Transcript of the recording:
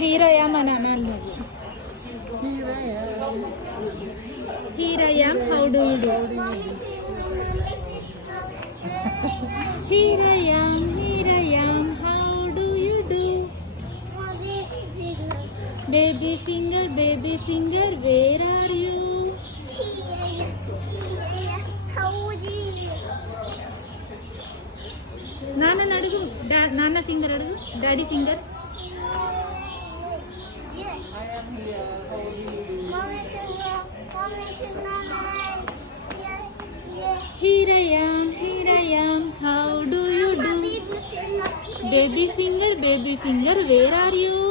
Here I am, Anana. Here I am, how do you do? Here I am, how do you do? Baby finger, where are you? Nana adugu, Nana finger adugu, Daddy finger. Here I am, how do you do? Baby finger, where are you?